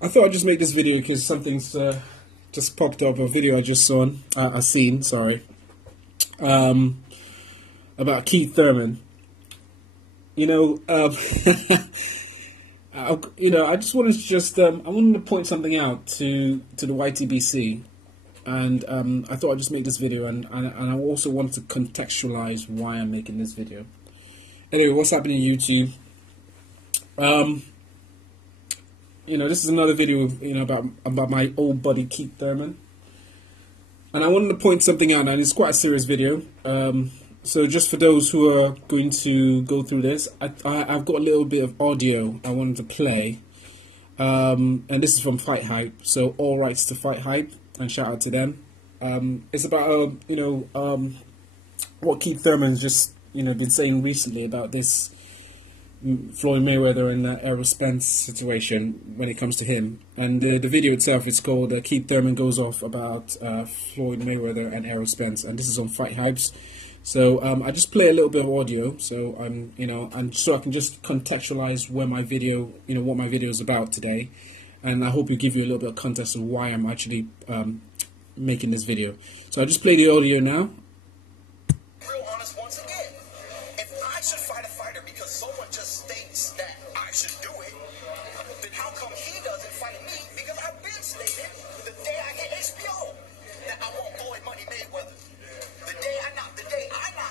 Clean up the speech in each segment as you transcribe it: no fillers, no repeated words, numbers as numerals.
I thought I'd just make this video because something's just popped up, a video I just saw, I seen, sorry, about Keith Thurman. You know, I just wanted to I wanted to point something out to the YTBC, and I thought I'd just make this video, and I also want to contextualize why I'm making this video. Anyway, what's happening on YouTube? This is another video, about my old buddy Keith Thurman, and I wanted to point something out, and it's quite a serious video. So just for those who are going to go through this, I've got a little bit of audio I wanted to play, and this is from Fight Hype. So all rights to Fight Hype, and shout out to them. It's about what Keith Thurman's just been saying recently about this Floyd Mayweather and Errol Spence situation when it comes to him. And the video itself is called Keith Thurman Goes Off About Floyd Mayweather and Errol Spence, and this is on Fight Hypes. So I just play a little bit of audio, so and so I can just contextualize where my video, what my video is about today, and I hope it give you a little bit of context of why I'm actually making this video. So I just play the audio now. Real honest once again. If I should fight a fighter because someone just states that I should do it, then how come he doesn't fight me? Because I've been stating the day I get HBO that I want Floyd Money Mayweather. The day I knock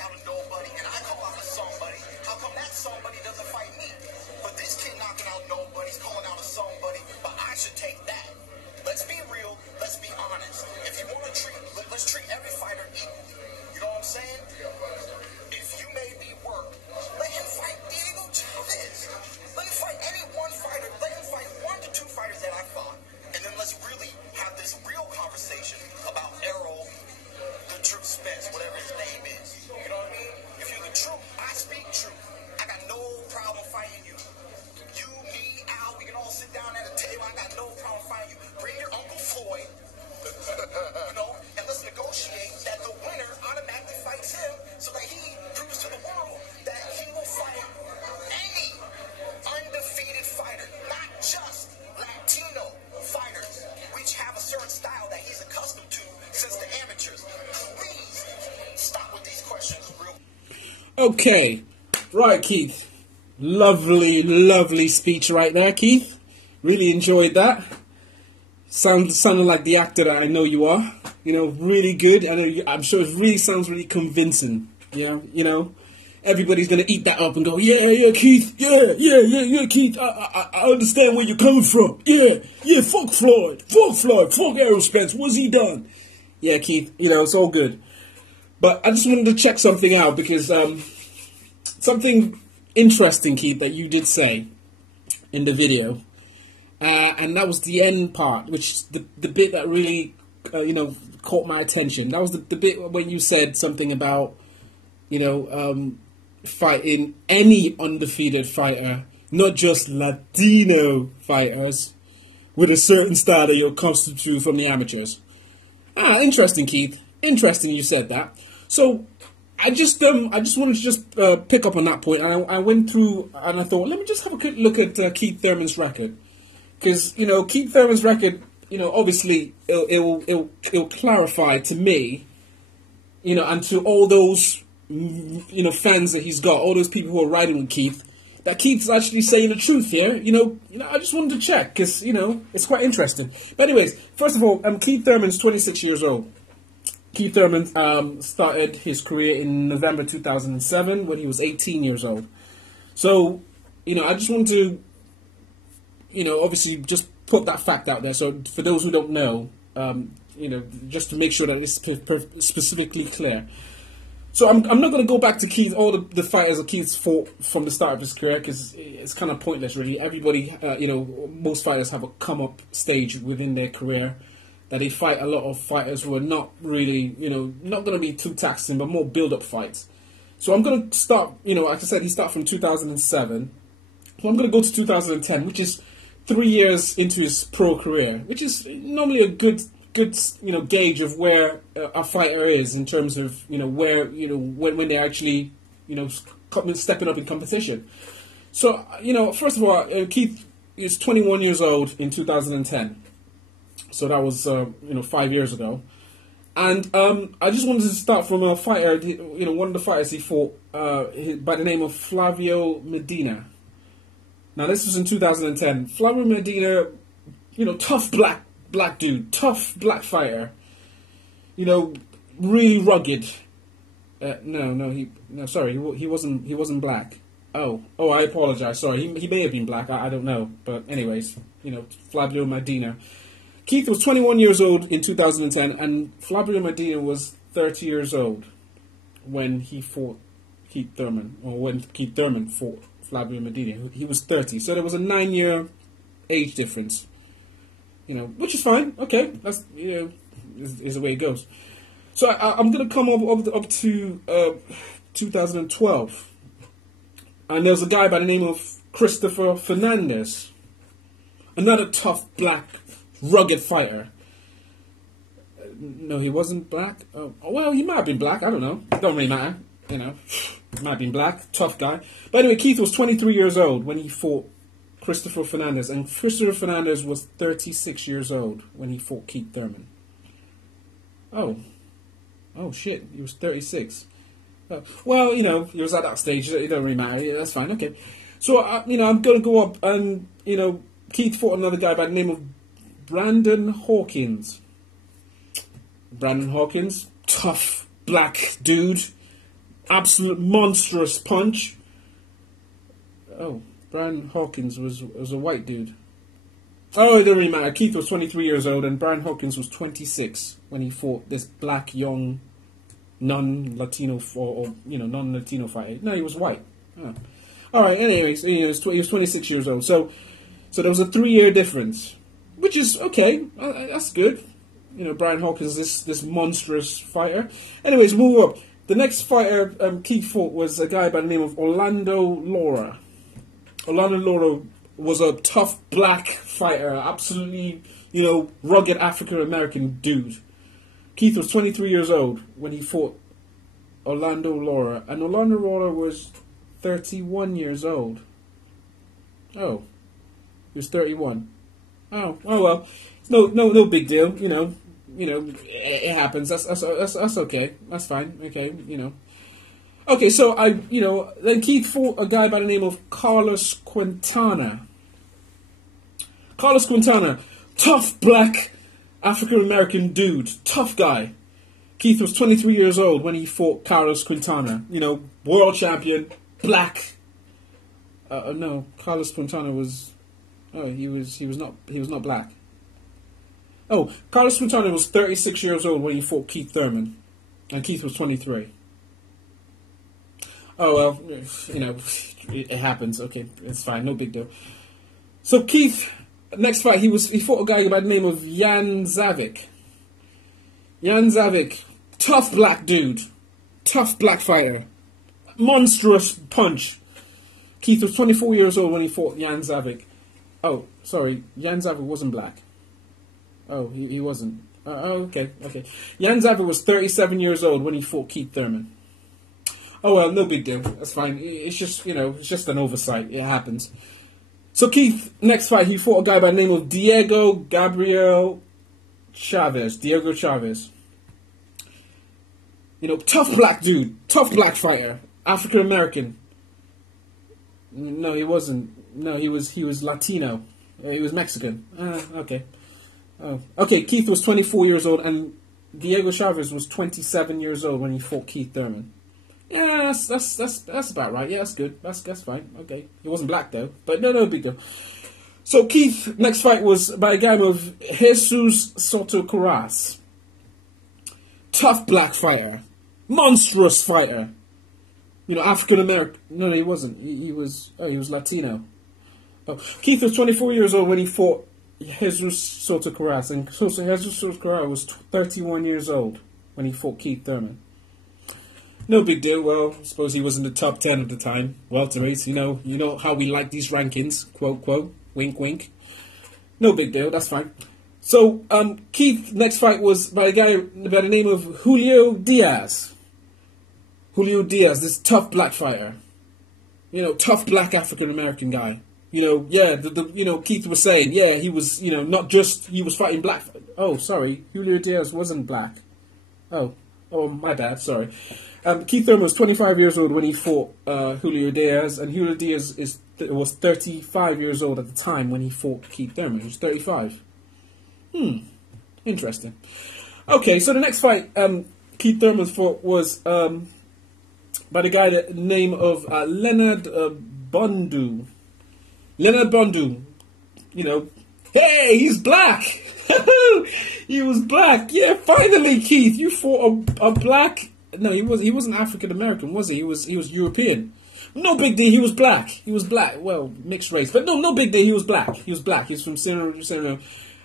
out a nobody and I call out a somebody, how come that somebody doesn't fight me? But this kid knocking out nobody's calling out a somebody, but I should take that. Let's be real, let's be honest. If you want to let's treat every fighter equally. You know what I'm saying? If you made me work, let him fight Diego Chavez. Let him fight any one fighter. Let him fight 1 to 2 fighters that I fought. And then let's really have this real conversation about Errol, the truth Spence, whatever his name is. You know what I mean? If you're the truth, I speak truth. I got no problem fighting you. You, me, Al, we can all sit down at a table. I got no problem fighting you. Bring your Uncle Floyd, and let's negotiate that the winner automatically fights him so that he proves to the world that he will fight any undefeated fighter, not just Latino fighters, which have a certain style that he's accustomed to since the amateurs. Please stop with these questions, real. Okay, right, Keith. Lovely, lovely speech right there, Keith. Really enjoyed that. Sounded like the actor that I know you are. Really good. I'm sure it really sounds really convincing. Yeah, everybody's gonna eat that up and go, yeah, Keith, yeah, Keith. I understand where you're coming from. Yeah, fuck Floyd, fuck Errol Spence. What's he done? Yeah, Keith. It's all good. But I just wanted to check something out because something interesting, Keith, that you did say in the video. And that was the end part, which is the bit that really, caught my attention. That was the bit when you said something about, fighting any undefeated fighter, not just Latino fighters, with a certain style that you're accustomed to from the amateurs. Interesting, Keith. Interesting you said that. So I just wanted to just pick up on that point, and I went through and I thought, let me just have a quick look at Keith Thurman's record. Because, Keith Thurman's record, obviously, it'll clarify to me, and to all those, fans that he's got, all those people who are riding with Keith, that Keith's actually saying the truth here. I just wanted to check, because, it's quite interesting. But anyways, first of all, Keith Thurman's 26 years old. Keith Thurman started his career in November 2007 when he was 18 years old. So, I just wanted to, obviously just put that fact out there. So for those who don't know, just to make sure that this is specifically clear. So I'm not going to go back to Keith, all the fighters that Keith's fought from the start of his career, because it's kind of pointless, really. Everybody, most fighters have a come-up stage within their career that they fight a lot of fighters who are not really, not going to be too taxing, but more build-up fights. So I'm going to start, like I said, he started from 2007. So I'm going to go to 2010, which is 3 years into his pro career, which is normally a good gauge of where a fighter is in terms of where when they're actually stepping up in competition. So first of all, Keith he was 21 years old in 2010. So that was 5 years ago. And I just wanted to start from a fighter. One of the fighters he fought by the name of Flavio Medina. Now this was in 2010. Flavio Medina, tough black dude, tough black fighter. Really rugged. He wasn't black. Oh, I apologize. Sorry, he may have been black. I don't know. But anyways, Flavio Medina. Keith was 21 years old in 2010, and Flavio Medina was 30 years old when he fought Keith Thurman, or when Keith Thurman fought Flavio Medina. He was 30, so there was a 9-year age difference. Which is fine. Okay, that's is the way it goes. So I'm going to come up to 2012, and there's a guy by the name of Christopher Fernandez, another tough black rugged fighter. No, he wasn't black. Well, he might have been black. I don't know. Don't really matter. He might have been black. Tough guy. But anyway, Keith was 23 years old when he fought Christopher Fernandez, and Christopher Fernandez was 36 years old when he fought Keith Thurman. Oh shit, he was 36. Well, he was at that stage. It don't really matter. Yeah, that's fine. Okay. So, I'm going to go up and, Keith fought another guy by the name of Brandon Hawkins. Brandon Hawkins, tough black dude, absolute monstrous punch. Oh, Brandon Hawkins was a white dude. Oh, it doesn't really matter. Keith was 23 years old, and Brandon Hawkins was 26 when he fought this black, young, non-Latino fighter. No, he was white. Oh. All right. Anyways, he was 26 years old. So there was a 3-year difference, which is okay. That's good. Brandon Hawkins, this monstrous fighter. Anyways, move up. The next fighter Keith fought was a guy by the name of Orlando Lara. Orlando Lara was a tough black fighter, absolutely, rugged African American dude. Keith was 23 years old when he fought Orlando Lara, and Orlando Lara was 31 years old. Oh, he was 31. Oh well, no big deal. It happens. That's okay. That's fine. Okay, Okay, so then Keith fought a guy by the name of Carlos Quintana. Carlos Quintana, tough black African American dude, tough guy. Keith was 23 years old when he fought Carlos Quintana. World champion, black. No, Carlos Quintana was. Oh, he was not black. Oh, Carlos Quintana was 36 years old when he fought Keith Thurman, and Keith was 23. Oh well, it happens. Okay, it's fine, no big deal. So Keith, next fight, he fought a guy by the name of Jan Zavik. Jan Zavik, tough black dude, tough black fighter, monstrous punch. Keith was 24 years old when he fought Jan Zavik. Oh, sorry, Jan Zavik wasn't black. Oh, he wasn't. Okay. Jan Zavik was 37 years old when he fought Keith Thurman. Oh well, no big deal. That's fine. It's just, it's just an oversight. It happens. So Keith, next fight, he fought a guy by the name of Diego Chavez. Tough black dude, tough black fighter, African American. No, he wasn't. No, he was Latino. He was Mexican. Okay. Oh, okay. Keith was 24 years old, and Diego Chavez was 27 years old when he fought Keith Thurman. Yeah, that's about right. Yeah, that's good. That's fine. Okay. He wasn't black though, but no big deal. So Keith, next fight was by a guy of Jesus Soto Curas. Tough black fighter, monstrous fighter. African American. No, he wasn't. He was Latino. Oh. Keith was 24 years old when he fought Jesus Soto Curas, and Jesus Soto Curas was 31 years old when he fought Keith Thurman. No big deal. Well, I suppose he was in the top 10 at the time. Welterweights, you know how we like these rankings. Quote, quote, wink, wink. No big deal. That's fine. So, Keith, next fight was by a guy by the name of Julio Diaz. Julio Diaz, this tough black fighter. Tough black African-American guy. Yeah, Keith was saying, yeah, he was, not just, he was fighting black. Oh, sorry, Julio Diaz wasn't black. Oh, my bad, sorry. Keith Thurman was 25 years old when he fought Julio Diaz, and Julio Diaz was 35 years old at the time when he fought Keith Thurman. He was 35. Interesting. Okay, so the next fight Keith Thurman fought was by the guy the name of Leonard Bundu. Leonard Bundu, hey, he's black. He was black. Yeah, finally, Keith, you fought a black. No, he wasn't African American, was he? He was European. No big deal. He was black. He was black. Well, mixed race, but no big deal. He was black. He was black. He's from Senegal.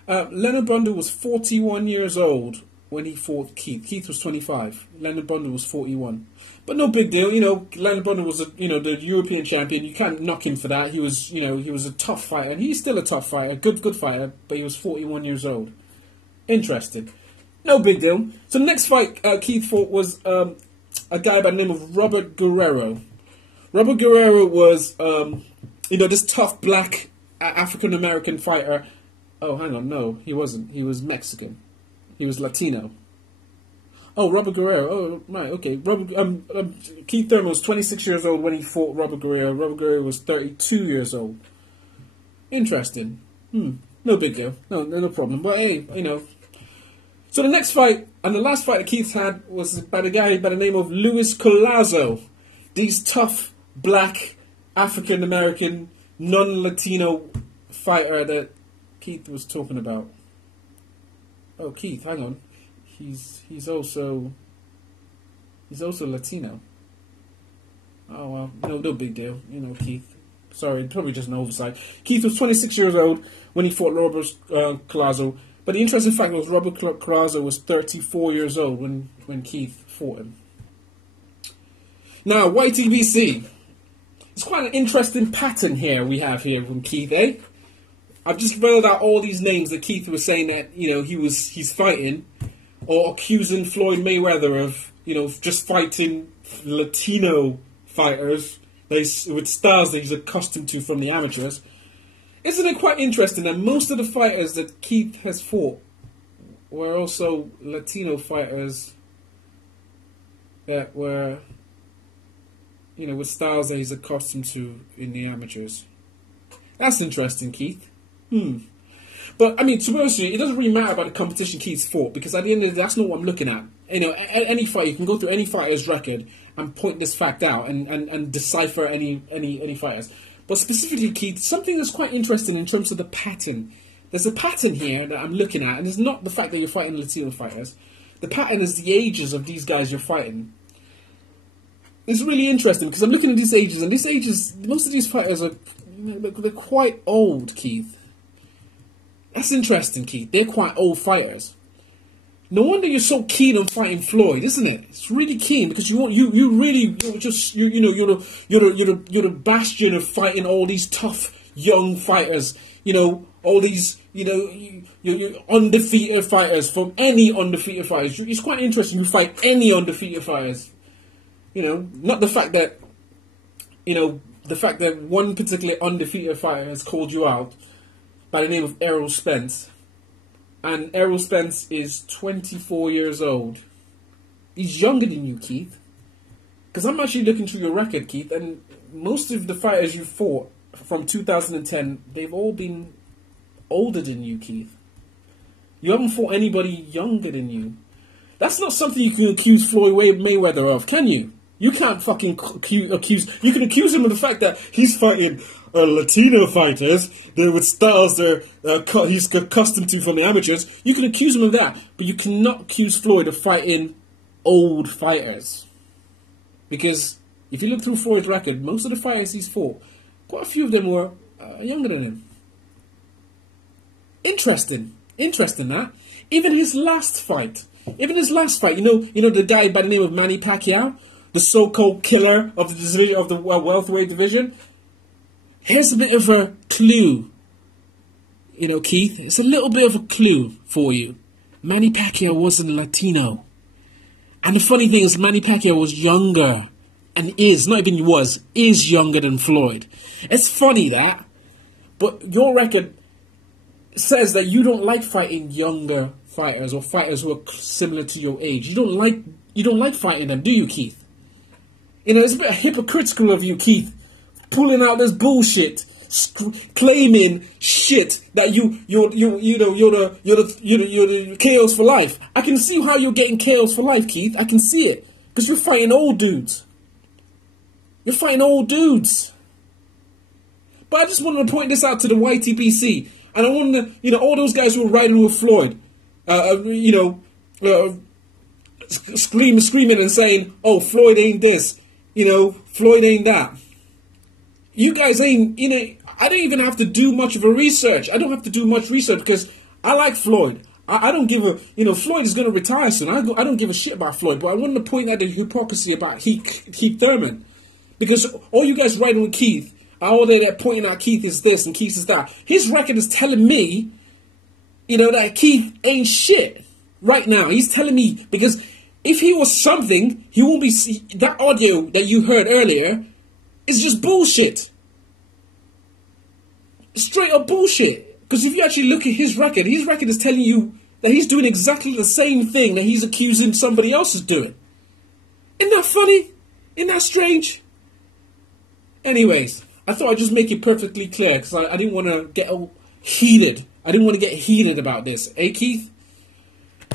Leonard Bundu was 41 years old when he fought Keith. Keith was 25. Leonard Bundu was 41. But no big deal. Leonard Bundu was the European champion. You can't knock him for that. He was a tough fighter, and he's still a tough fighter, good fighter. But he was 41 years old. Interesting. No big deal. So the next fight Keith fought was a guy by the name of Robert Guerrero. Robert Guerrero was this tough black African American fighter. Oh, hang on, no, he wasn't. He was Mexican. He was Latino. Oh, Robert Guerrero. Oh, right, okay. Keith Thurman was 26 years old when he fought Robert Guerrero. Robert Guerrero was 32 years old. Interesting. No big deal. No problem. But hey, So the next fight, and the last fight that Keith had, was by the guy by the name of Luis Collazo. These tough, black, African-American, non-Latino fighter that Keith was talking about. Oh, Keith, hang on. He's also Latino. Oh well, no big deal. Keith. Sorry, probably just an oversight. Keith was 26 years old when he fought Robert Collazo. But the interesting fact was Robert Collazo was 34 years old when Keith fought him. Now, YTBC. It's quite an interesting pattern here we have here from Keith, eh? I've just read out all these names that Keith was saying that, he's fighting, or accusing Floyd Mayweather of, just fighting Latino fighters with styles that he's accustomed to from the amateurs. Isn't it quite interesting that most of the fighters that Keith has fought were also Latino fighters that were, with styles that he's accustomed to in the amateurs? That's interesting, Keith. But, to be honest with you, it doesn't really matter about the competition Keith's fought, because at the end of the day, that's not what I'm looking at. Any fight, you can go through any fighter's record and point this fact out and decipher any fighters. But specifically, Keith, something that's quite interesting in terms of the pattern. There's a pattern here that I'm looking at, and it's not the fact that you're fighting Latino fighters. The pattern is the ages of these guys you're fighting. It's really interesting, because I'm looking at these ages, and these ages, most of these fighters are, they're quite old, Keith. That's interesting, Keith. They're quite old fighters. No wonder you're so keen on fighting Floyd, isn't it? It's really keen because you're the bastion of fighting all these tough young fighters. All these you're undefeated fighters from any undefeated fighters. It's quite interesting. You fight any undefeated fighters. Not the fact that the fact that one particular undefeated fighter has called you out by the name of Errol Spence. And Errol Spence is 24 years old. He's younger than you, Keith. Because I'm actually looking through your record, Keith, and most of the fighters you fought from 2010, they've all been older than you, Keith. You haven't fought anybody younger than you. That's not something you can accuse Floyd Mayweather of, can you? You can't fucking accuse... You can accuse him of the fact that he's fighting Latino fighters with styles that he's accustomed to from the amateurs. You can accuse him of that, but you cannot accuse Floyd of fighting old fighters. Because if you look through Floyd's record, most of the fighters he's fought, quite a few of them were younger than him. Interesting that. Even his last fight, you know the guy by the name of Manny Pacquiao, the so-called killer of the welterweight division. Here's a bit of a clue, Keith. It's a little bit of a clue for you. Manny Pacquiao wasn't Latino. And the funny thing is, Manny Pacquiao was younger, and is younger than Floyd. It's funny that. But your record says that you don't like fighting younger fighters or fighters who are similar to your age. You don't like fighting them, do you, Keith? You know, it's a bit hypocritical of you, Keith, pulling out this bullshit, claiming shit that you're the chaos for life. I can see how you're getting chaos for life, Keith. I can see it because you're fighting old dudes. You're fighting old dudes. But I just wanted to point this out to the YTBC, and I wanted to, all those guys who were riding with Floyd, screaming and saying, "Oh, Floyd ain't this, Floyd ain't that." You guys ain't, I don't even have to do much of a research. I don't have to do much research because I like Floyd. I don't give a, Floyd is going to retire soon. I don't give a shit about Floyd, but I wanted to point out the hypocrisy about Keith Thurman. Because all you guys riding with Keith, all they're pointing out Keith is this and Keith is that. His record is telling me, that Keith ain't shit right now. He's telling me, because if he was something, he won't be, that audio that you heard earlier is just bullshit. Straight up bullshit. Because if you actually look at his record is telling you that he's doing exactly the same thing that he's accusing somebody else of doing. Isn't that funny? Isn't that strange? Anyways, I thought I'd just make it perfectly clear because I didn't want to get heated. I didn't want to get heated about this. Eh, Keith?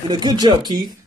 Good job, Keith.